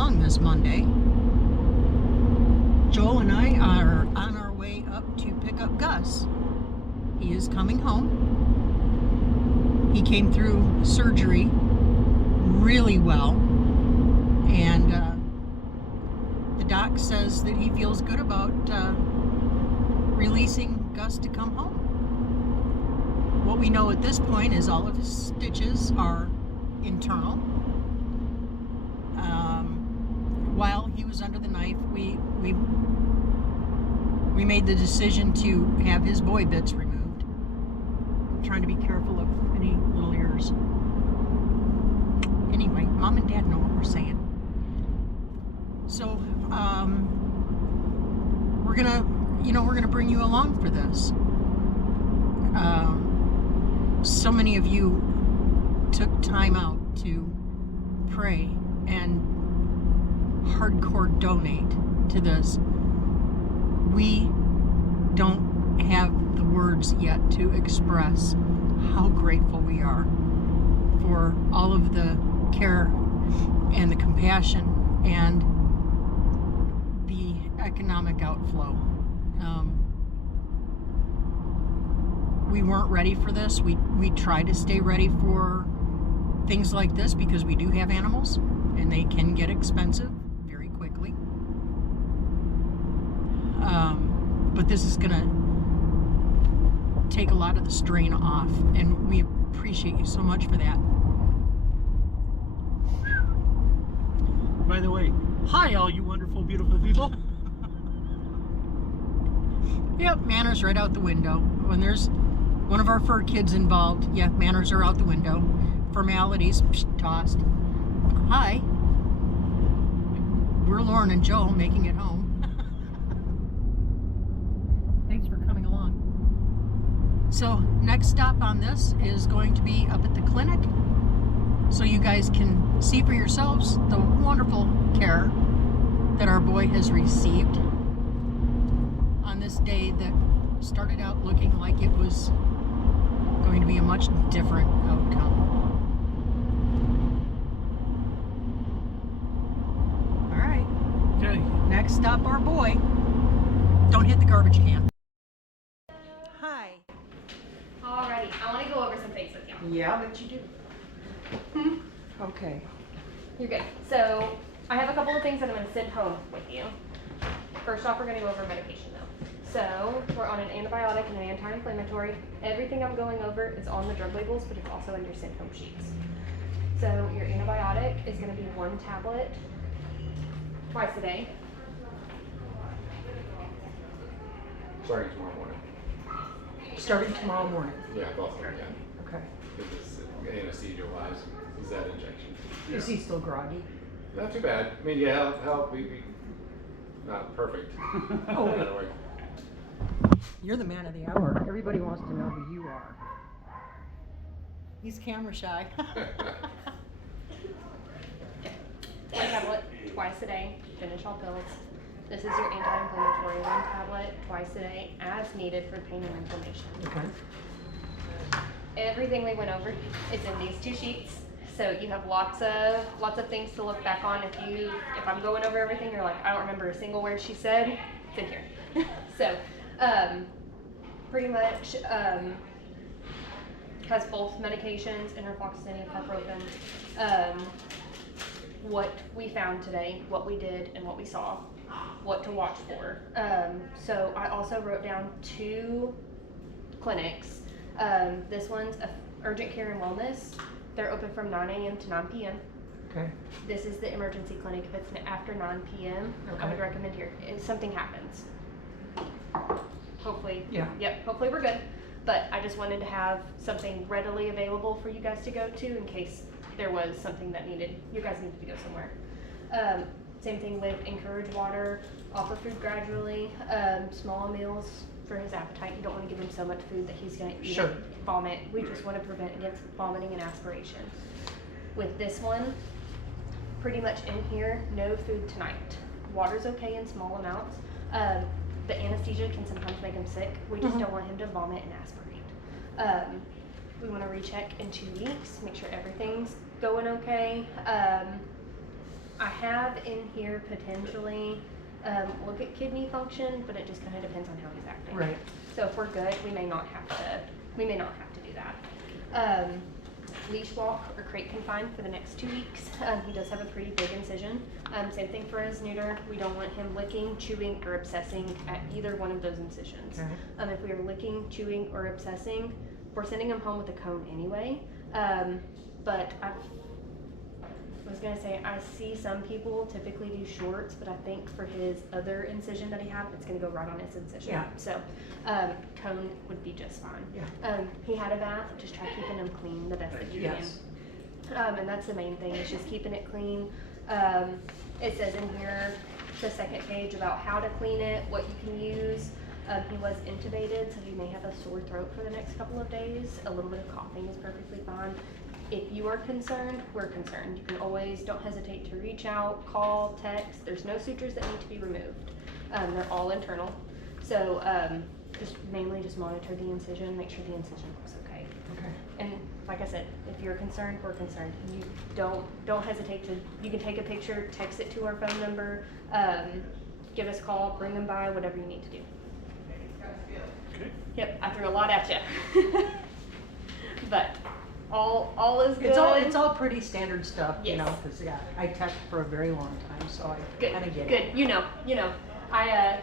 along this Monday. Joel and I are on our way up to pick up Gus. He is coming home. He came through surgery really well, and the doc says that he feels good about releasing Gus to come home. What we know at this point is all of his stitches are internal. While he was under the knife, we made the decision to have his boy bits removed. I'm trying to be careful of any little ears. Anyway, Mom and Dad know what we're saying. So we're gonna bring you along for this. So many of you took time out to pray and hardcore donate to this. We don't have the words yet to express how grateful we are for all of the care and the compassion and the economic outflow. We weren't ready for this. We try to stay ready for things like this because we do have animals and they can get expensive very quickly. But this is gonna take a lot of the strain off, and we appreciate you so much for that. By the way, hi all you wonderful, beautiful people. Yep, manners right out the window. When there's one of our fur kids involved, yeah, manners are out the window. Formalities, tossed. Hi. We're Lauren and Joe making it home. Thanks for coming along. So, next stop on this is going to be up at the clinic, so you guys can see for yourselves the wonderful care that our boy has received on this day that started out looking like it was going to be a much different outcome. All right. Okay. Next stop, our boy. Don't hit the garbage can. Hi. Alrighty, I want to go over some things with you. Yeah, I bet you do. Okay. You're good. So, I have a couple of things that I'm going to send home with you. First off, we're going to go over medication though. So, we're on an antibiotic and an anti-inflammatory. Everything I'm going over is on the drug labels, but it's also in your send home sheets. So, your antibiotic is going to be 1 tablet twice a day. Starting tomorrow morning. Starting tomorrow morning. Yeah, both of them, yeah. Okay. Because anesthesia-wise, is that injection. Is he still groggy? Not too bad. I mean, yeah, help. We not perfect. Oh. Anyway. You're the man of the hour. Everybody wants to know who you are. He's camera shy. 1 tablet twice a day, finish all pills. This is your anti-inflammatory, 1 tablet twice a day as needed for pain and inflammation. Okay. Everything we went over is in these 2 sheets. So you have lots of things to look back on. If I'm going over everything, you're like, I don't remember a single word she said, it's in here. So, pretty much has both medications, enrofloxacin and carprofen. What we found today, what we did, and what we saw, what to watch for. So I also wrote down 2 clinics. This one's Urgent Care and Wellness. They're open from 9 a.m. to 9 p.m. Okay. This is the emergency clinic. If it's after 9 p.m., Okay. I would recommend here. If something happens. Hopefully. Yeah. Yep. Hopefully we're good. But I just wanted to have something readily available for you guys to go to in case there was something that you guys needed to go somewhere. Same thing with Encourage Water, offer food gradually, small meals for his appetite. You don't want to give him so much food that he's going to eat Sure. it, vomit. We just want to prevent against vomiting and aspiration. With this one, pretty much in here, no food tonight. Water's okay in small amounts. The anesthesia can sometimes make him sick. We just don't want him to vomit and aspirate. We want to recheck in 2 weeks, make sure everything's going okay. I have in here potentially look at kidney function, but it just kind of depends on how he's acting. Right. So if we're good, we may not have to do that. Leash walk or crate confine for the next 2 weeks. He does have a pretty big incision. Same thing for his neuter. We don't want him licking, chewing, or obsessing at either one of those incisions. Okay. If we are licking, chewing, or obsessing, we're sending him home with a cone anyway. But I was gonna say, I see some people typically do shorts, but I think for his other incision that he had, it's gonna go right on his incision. Yeah. So, cone would be just fine. Yeah. He had a bath, just try keeping him clean the best that you Yes. can. And that's the main thing, is just keeping it clean. It says in here, the second page, about how to clean it, what you can use. He was intubated, so he may have a sore throat for the next couple of days. A little bit of coughing is perfectly fine. If you are concerned, we're concerned. You can always, don't hesitate to reach out, call, text. There's no sutures that need to be removed. They're all internal. So just mainly just monitor the incision, make sure the incision looks okay. Okay. And like I said, if you're concerned, we're concerned. You don't hesitate to, you can take a picture, text it to our phone number, give us a call, bring them by, whatever you need to do. Okay. Yep, I threw a lot at you. But all is good. It's all pretty standard stuff, you know, Yes. because yeah, I tech for a very long time, so I Good, kind of get good. it. You know. I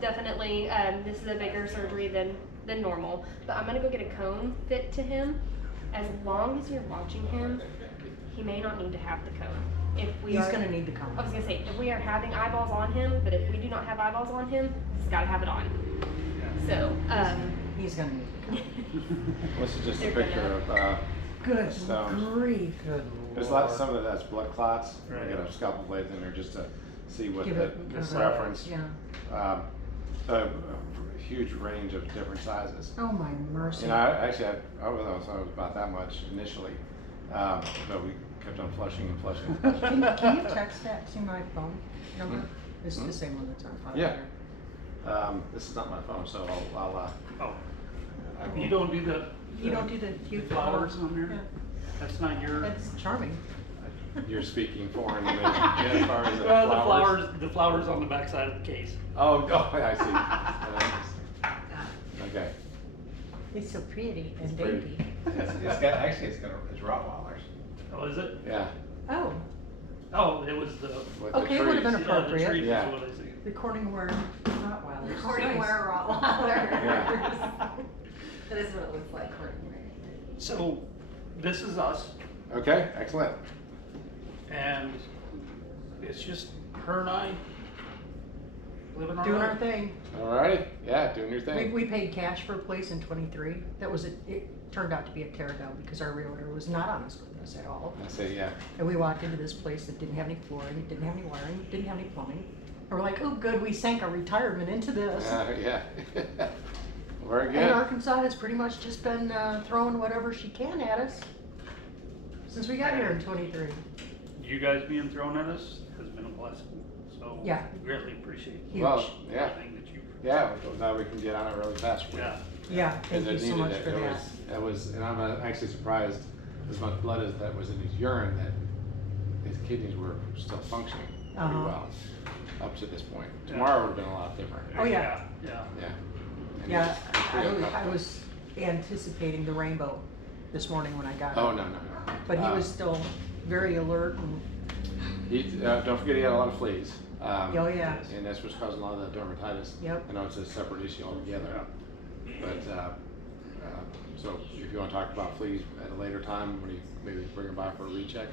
definitely, this is a bigger surgery than normal, but I'm gonna go get a cone fit to him. As long as you're watching him, he may not need to have the cone. If we He's are, gonna need to come. I was gonna say, if we are having eyeballs on him, but if we do not have eyeballs on him, he's gotta have it on. So, He's gonna need to come. This is just a They're picture gonna- of, Good Stones. grief. Good there's Lord. some of that's blood clots. Right. I got a scalpel blade in there just to see what Give the it the size. reference. Yeah. A huge range of different sizes. Oh my mercy. And I was about that much initially, but we kept on flushing and flushing and flushing. Can you text that to my phone number? This is the same one that's on file. Yeah. here. This is not my phone, so I'll Oh, I will- you don't do the. You don't do the cute flowers on there? Yeah. That's not your. That's charming. You're speaking foreign to me. Yeah, as far as the The flowers on the backside of the case. Oh, I see. Okay. It's so pretty It's and pretty. dainty. It's Rottweilers. Oh, is it? Yeah. Oh, Oh, it was the. With Okay, the it would've been trees. appropriate. The trees Yeah. is what I see. the Corningware Rottweilers. Corningware Rottweilers. Yeah. That is what it looks like, Corningware. So, this is us, Okay, excellent. and it's just her and I living our Doing life. our thing. Alrighty, yeah, doing your We, thing. we paid cash for a place in 23. That was it turned out to be a tear down because our realtor was not honest with us at all. I say, yeah. And we walked into this place that didn't have any flooring, it didn't have any wiring, it didn't have any plumbing. And we're like, oh good, we sank our retirement into this. Yeah. Very And good. Arkansas has pretty much just been throwing whatever she can at us since we got here in 23. You guys being thrown at us has been a blessing, so. Yeah. Greatly appreciate Huge. Well, yeah, everything that you've. yeah, now we can get on it really fast. Yeah. Yeah, And thank you it so needed much it. for that. It was, and I'm actually surprised as much blood as that was in his urine that his kidneys were still functioning pretty Uh-huh. well up to this point. Yeah. Tomorrow would have been a lot different. Oh, yeah. Yeah. Yeah. And Yeah, he's pretty I uncomfortable. was anticipating the rainbow this morning when I got Oh, up. no. But he was still very alert and, Don't forget he had a lot of fleas. oh yeah, And that's what's causing a lot of the dermatitis. Yep. I know it's a separate issue altogether. But, so if you want to talk about fleas at a later time, when you maybe bring them by for a recheck,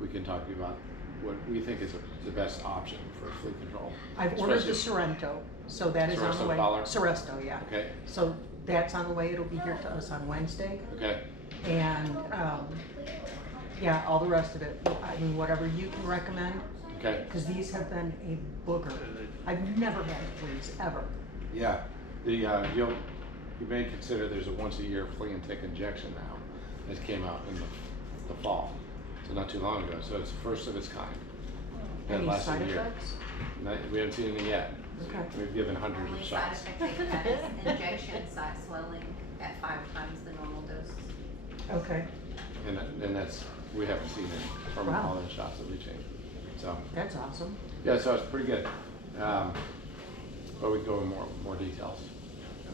we can talk to you about what we think is the best option for flea control. I've ordered the Especially- Sorrento, so that is on the Seresto way. collar? Seresto, yeah. Okay, So that's on the way, it'll be here to us on Wednesday. okay. And, yeah, all the rest of it, I mean, whatever you can recommend, Okay, because these have been a booger. I've never had fleas, ever. yeah, you may consider there's a once a year flea and tick injection now that came out in the fall, so not too long ago, so it's the first of its kind. That Any lasts a side year. effects? We haven't seen any yet. Okay. We've given hundreds Only of side shots. effect they've had is injection site swelling at 5 times the normal dose. Okay. And that's, we haven't seen it from Wow. all the shots that we changed. So, That's awesome. yeah, so it's pretty good. But we can go in more details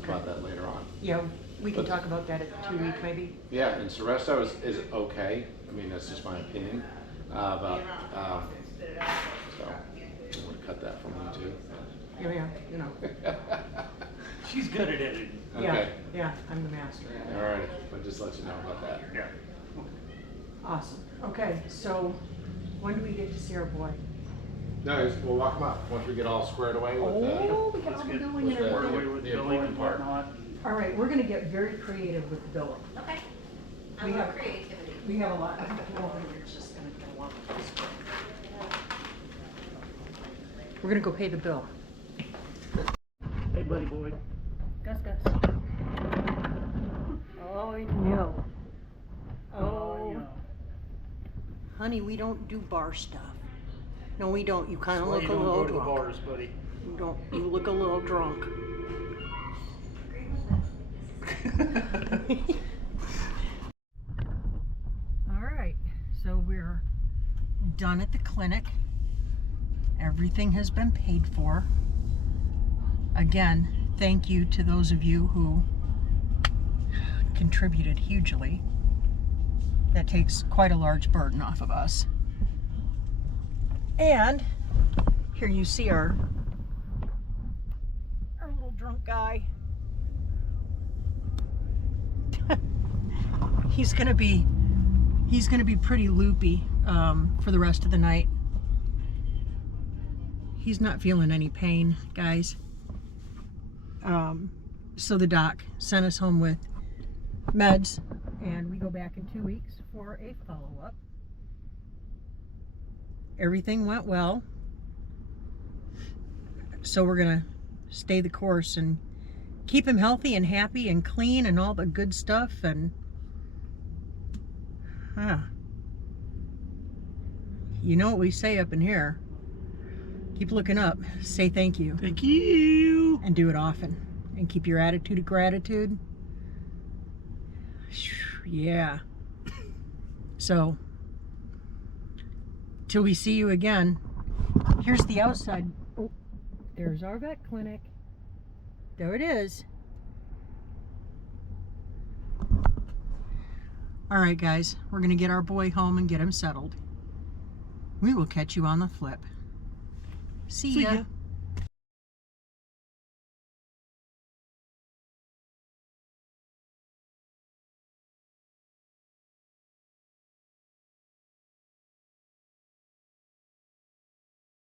about that later on. Yeah, we can But- talk about that at 2 weeks maybe. Yeah, and Seresto is okay. I mean, that's just my opinion. So I'm gonna cut that from you too. Yeah, you know. She's good at editing. Okay. Yeah, I'm the master. All right, but just let you know about that. Yeah. Awesome. Okay, so when do we get to see our boy? No, we'll walk them up once we get all squared away with the. Oh, we got Let's all the get billing and with the- squared everything. away with the billing and important part. whatnot. All right, we're gonna get very creative with the billing. Okay. I We love have- creativity. We have a lot. I'm gonna go over here. It's just gonna go on. We're gonna go pay the bill. Hey, buddy boy. Gus, Gus. Oh, no. Oh, You know, honey, we don't do bar stuff. No, we don't. You kind of why look you a don't little go to the drunk. bars, buddy. You don't. You look a little drunk. All right, so we're done at the clinic. Everything has been paid for. Again, thank you to those of you who contributed hugely. That takes quite a large burden off of us. And here you see our little drunk guy. He's gonna be pretty loopy for the rest of the night. He's not feeling any pain, guys. So the doc sent us home with meds, and we go back in 2 weeks for a follow-up. Everything went well, so we're gonna stay the course and keep him healthy and happy and clean and all the good stuff. And you know what we say up in here: keep looking up, say thank you, Thank you. and do it often, and keep your attitude of gratitude. Yeah. So till we see you again, here's the outside. Oh, there's our vet clinic. There it is. All right, guys, we're gonna get our boy home and get him settled. We will catch you on the flip. See ya.